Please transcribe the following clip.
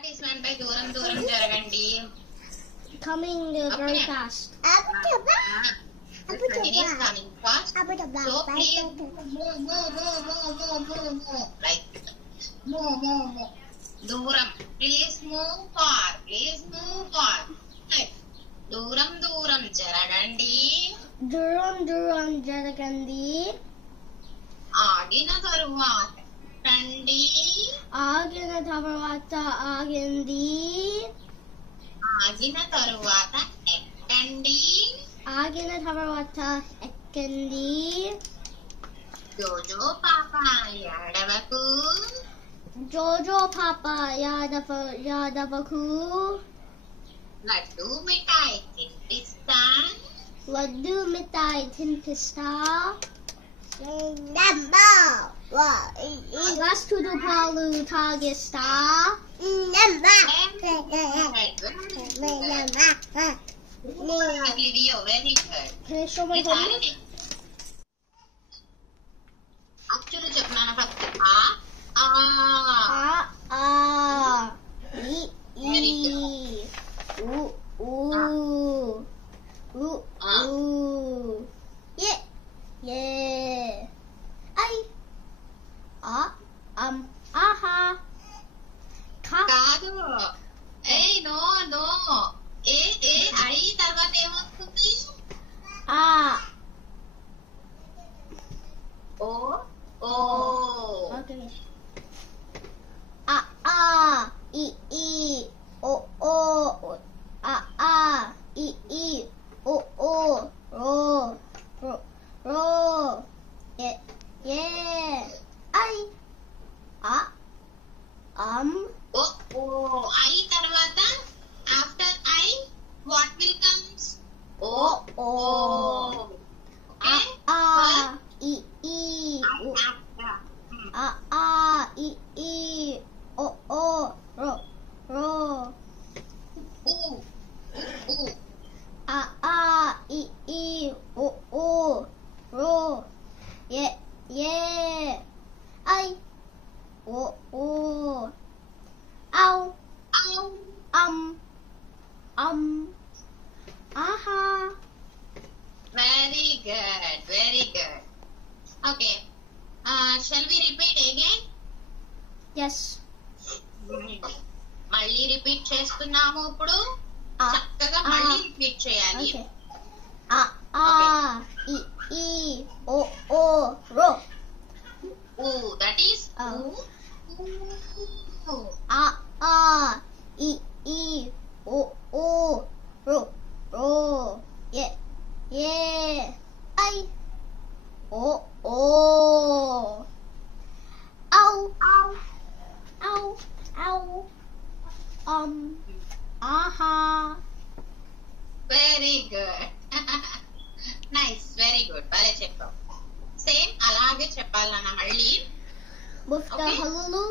Advertisement పై దూరం దూరం జరగండి. Coming very fast. It is coming fast. So please move. Like move. దూరం. Please move far. Like దూరం జరగండి. దూరం జరగండి. ఆగిన తరువాత రండి. ఆగిన తర్వాత ఆగండి. ఆగిన తరువాత ఎక్కండి. ఆగిన తర్వాత ఎక్కండి. జోజో పాప ఏడవకు. జోజో పాప యాదవకు. లడ్డు మిఠాయి తినిపిస్తా. లడ్డు మిఠాయి తినిపిస్తా. వస్తుడు పాలు తాగిస్తా. Very good. Can I show my homework? Actually, చెప్పినాను ఫస్ట్ Very aha. కాదు. నో ఐ తర్వాత ఏమొస్తుంది? O Okay. I o I o ro yeah I I తర్వాత after I what will comes? O Very good. Okay. Shall we repeat again? Yes. మళ్ళీ repeat చేస్తున్నాము ఇప్పుడు. చక్కగా మళ్ళీ రిపీట్ చేయాలి. I ro that is I ro yeah I aha. Very good. Nice. Very good. బాగా చెప్పావు. Same అలాగే చెప్పాలన్న మళ్ళీ. With the halulu.